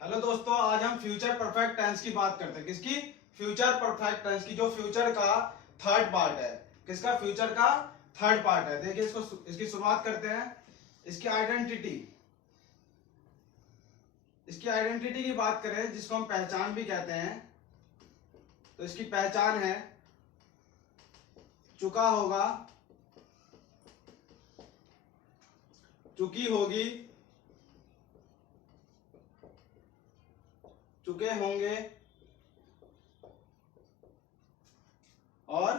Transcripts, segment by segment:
Hello दोस्तों, आज हम फ्यूचर परफेक्ट टेंस की बात करते हैं। किसकी? फ्यूचर परफेक्ट टेंस की, जो फ्यूचर का थर्ड पार्ट है। किसका? फ्यूचर का थर्ड पार्ट है। देखिए इसकी शुरुआत करते हैं। इसकी आइडेंटिटी की बात करें, जिसको हम पहचान भी कहते हैं, तो इसकी पहचान है चुका होगा, चुकी होगी, चुके होंगे और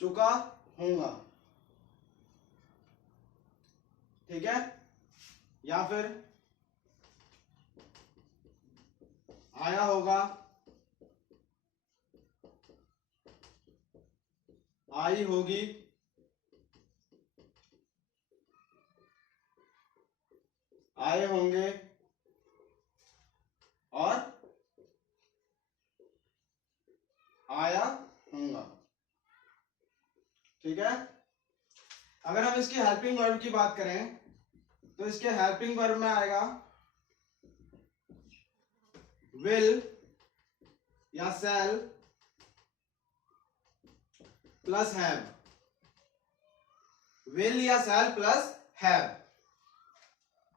चुका होगा। ठीक है? या फिर आया होगा, आई होगी, आए होंगे और आया होगा। ठीक है? अगर हम इसकी हेल्पिंग वर्ब की बात करें, तो इसके हेल्पिंग वर्ब में आएगा विल या शैल प्लस हैव। विल या शैल प्लस हैव।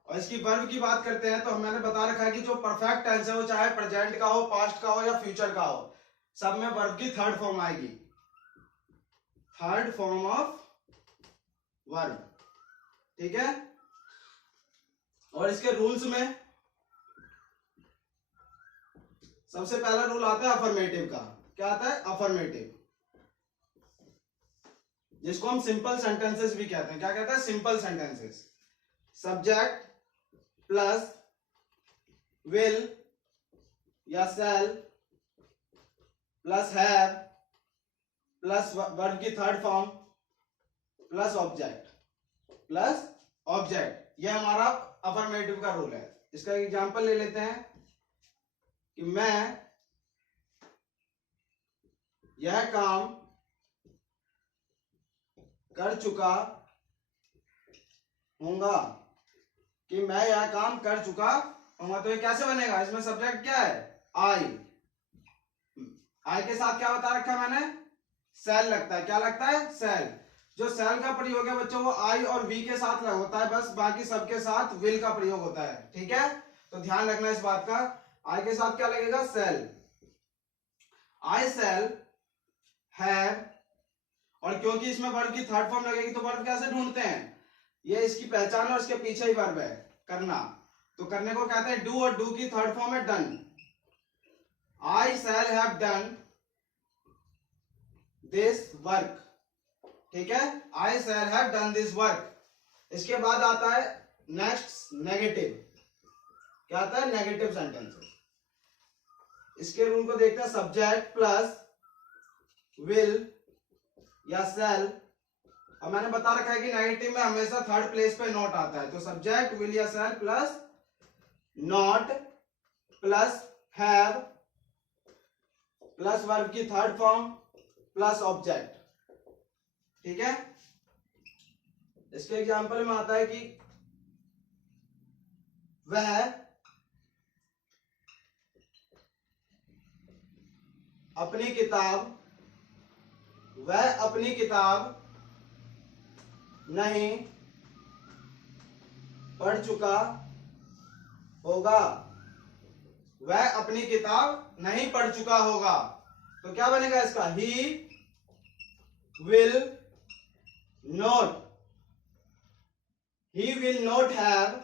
और इसकी वर्ब की बात करते हैं, तो मैंने बता रखा है कि जो परफेक्ट टेंस है, वो चाहे प्रेजेंट का हो, पास्ट का हो या फ्यूचर का हो, सब में वर्ब की थर्ड फॉर्म आएगी। Third form of verb. ठीक है? और इसके रूल्स में सबसे पहला रूल आता है अफर्मेटिव का। क्या आता है? अफर्मेटिव, जिसको हम सिंपल सेंटेंसेस भी कहते हैं। क्या कहते हैं? Simple sentences. Subject plus will या shall plus have plus verb की थर्ड फॉर्म प्लस ऑब्जेक्ट, यह हमारा अफर्मेटिव का रूल है। इसका एग्जांपल ले लेते हैं कि मैं यह काम कर चुका हूंगा, कि मैं यह काम कर चुका हूंगा। तो ये कैसे बनेगा? इसमें सब्जेक्ट क्या है? आई के साथ क्या बता रखा है मैंने? सेल लगता है। क्या लगता है? सेल। जो सेल का प्रयोग है बच्चों, वो आई और वी के साथ होता है, बस बाकी सबके साथ विल का प्रयोग होता है। ठीक है? तो ध्यान रखना इस बात का। आई के साथ क्या लगेगा? सेल। आई सेल हैव, और क्योंकि इसमें वर्ब की थर्ड फॉर्म लगेगी, तो वर्ब कैसे ढूंढते हैं? ये इसकी पहचान और इसके पीछे ही वर्ब है, करना। तो करने को कहते हैं डू, और डू की थर्ड फॉर्म है done. I shall have done this work. ठीक है? I shall have done this work. इसके बाद आता है नेक्स्ट नेगेटिव। क्या आता है? Negative sentences. इसके रूल को देखते हैं। सब्जेक्ट प्लस विल या शैल। अब मैंने बता रखा है कि नेगेटिव में हमेशा थर्ड प्लेस पे नॉट आता है। तो सब्जेक्ट विल या shall plus not plus have plus verb की थर्ड फॉर्म प्लस ऑब्जेक्ट। ठीक है? इसके एग्जांपल में आता है कि वह अपनी किताब नहीं पढ़ चुका होगा। वह अपनी किताब नहीं पढ़ चुका होगा। तो क्या बनेगा इसका? He will not have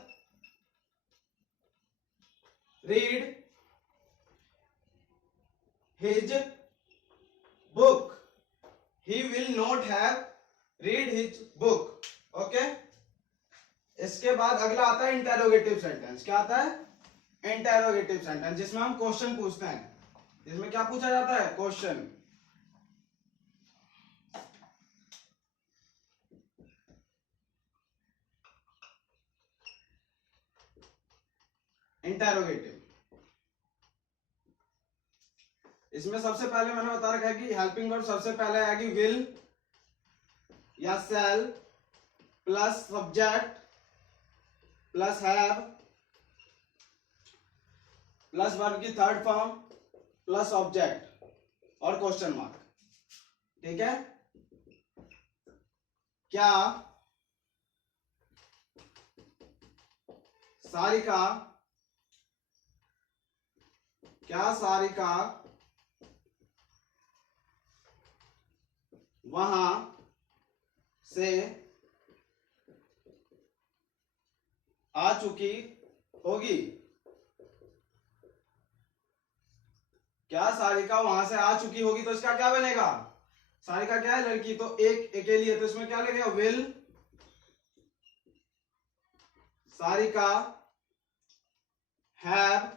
read his book. He will not have read his book. Okay? इसके बाद अगला आता है इंटेरोगेटिव सेंटेंस। क्या आता है? इंटेरोगेटिव सेंटेंस, जिसमें हम क्वेश्चन पूछते हैं। जिसमें क्या पूछा जाता है? क्वेश्चन। इंटेरोगेटिव। इसमें सबसे पहले मैंने बता रखा है कि हेल्पिंग वर्ब सबसे पहले आएगी विल या shall plus subject plus have plus verb की थर्ड फॉर्म प्लस ऑब्जेक्ट और क्वेश्चन मार्क। ठीक है, क्या सारिका वहां से आ चुकी होगी? क्या सारिका वहां से आ चुकी होगी? तो इसका क्या बनेगा? सारिका क्या है? लड़की। तो एक अकेली है तो इसमें क्या लगेगा? विल सारिका हैव,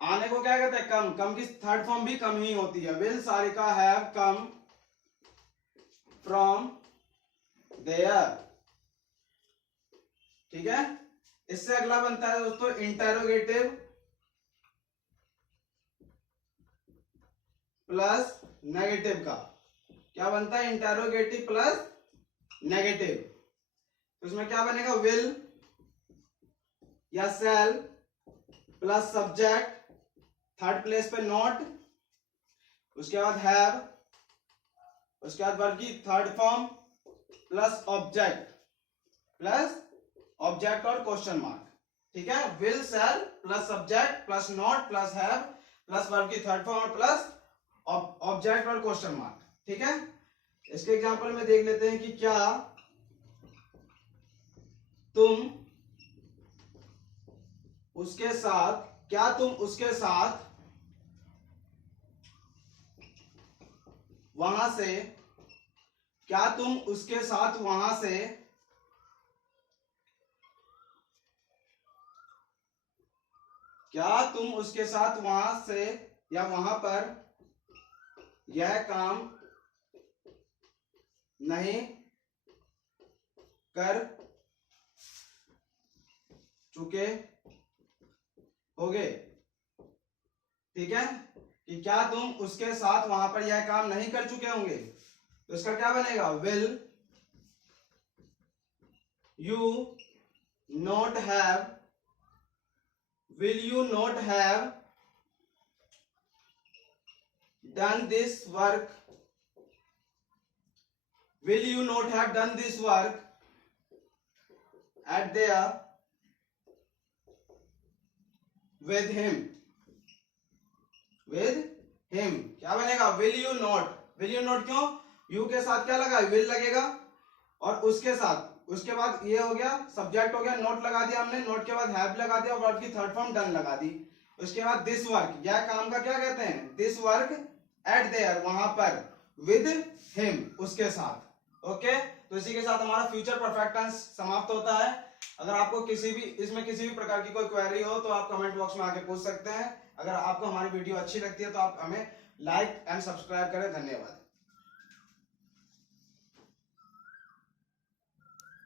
आने को क्या कहते हैं? कम। कम की थर्ड फॉर्म भी कम ही होती है। Will Sarika have come from there. ठीक है, इससे अगला बनता है दोस्तों इंटेरोगेटिव प्लस नेगेटिव का। क्या बनता है? Interrogative plus negative. तो इसमें क्या बनेगा? विल या shall plus subject, third place पे नॉट, उसके बाद हैव, उसके बाद वर्ब की थर्ड फॉर्म प्लस ऑब्जेक्ट और क्वेश्चन मार्क। ठीक है, will shall plus subject plus not plus have plus verb की थर्ड फॉर्म और प्लस ऑब्जेक्ट और क्वेश्चन मार्क। ठीक है, इसके एग्जांपल में देख लेते हैं कि क्या तुम उसके साथ वहां से, क्या तुम उसके साथ वहां से या वहां पर यह काम नहीं कर चुके होगे? ठीक है, कि क्या तुम उसके साथ वहां पर यह काम नहीं कर चुके होंगे? तो इसका क्या बनेगा? Will you not have done this work? Will you not have done this work at there with him? क्या बनेगा? will you not क्यों? you के साथ क्या लगा? will लगेगा और उसके साथ, उसके बाद ये हो गया सब्जेक्ट हो गया, नोट लगा दिया हमने, नोट के बाद हैव लगा दिया, वर्ब की थर्ड फॉर्म डन लगा दी। उसके बाद दिस वर्क, यह काम का क्या कहते हैं? दिस वर्क एट देयर, वहां पर, विद हिम, उसके साथ। ओके, तो इसी के साथ हमारा फ्यूचर परफेक्ट टेंस समाप्त होता है। अगर आपको किसी भी प्रकार की कोई क्वेरी हो तो आप कमेंट बॉक्स में आके पूछ सकते हैं। अगर आपको हमारी वीडियो अच्छी लगती है तो आप हमें लाइक एंड सब्सक्राइब करें। धन्यवाद।